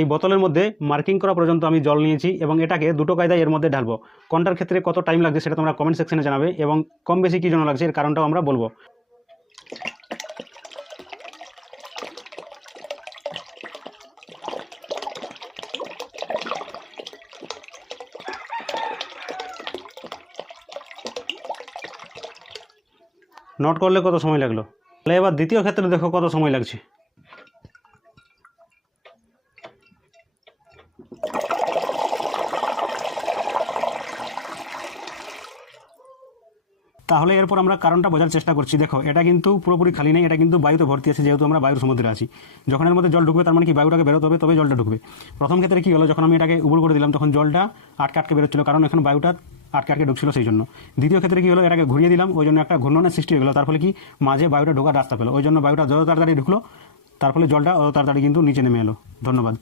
এই বোতলের মধ্যে মার্কিং করা পর্যন্ত আমি জল নিয়েছি এবং এটাকে দুটো কায়দায় এর মধ্যে ঢালবো। কোনটার ক্ষেত্রে কত টাইম লাগছে সেটা তোমরা কমেন্ট সেকশনে জানাবে এবং কম বেশি কী জন্য লাগছে এর কারণটাও আমরা বলবো। নোট করলে কত সময় লাগলো। তাহলে এবার দ্বিতীয় ক্ষেত্রে দেখো কত সময় লাগছে। তাহলে এরপর আমরা কারণটা বোঝার চেষ্টা করছি। দেখো এটা কিন্তু পুরোপুরি খালি নেই, এটা কিন্তু বায়ুতে ভর্তি আছে, যেহেতু আমরা বায়ুর সমুদ্রে আছি। যখন এর মধ্যে জল ঢুকবে তার মানে কি বায়ুটাকে বেরোতে হবে, তবে জলটা ঢুকবে। প্রথম ক্ষেত্রে কি হলো, যখন আমি এটাকে উবুড় করে দিলাম তখন জলটা আটকে আটকে বেরোচ্ছিল, কারণ এখন বায়ুটা আটকে আটকে ঢুকছিল সেই জন্য। দ্বিতীয় ক্ষেত্রে কি হলো, এটাকে ঘুরিয়ে দিলাম, ওই জন্য একটা ঘূর্ণনের সৃষ্টি হয়ে গেলো, তার ফলে কি মাঝে বায়ুটা ঢোকার রাস্তা পেলো, ওই জন্য বায়ুটা যত তাড়াতাড়ি ঢুকলো তার ফলে জলটা অত তাড়াতাড়ি কিন্তু নিচে নেমে এলো। ধন্যবাদ।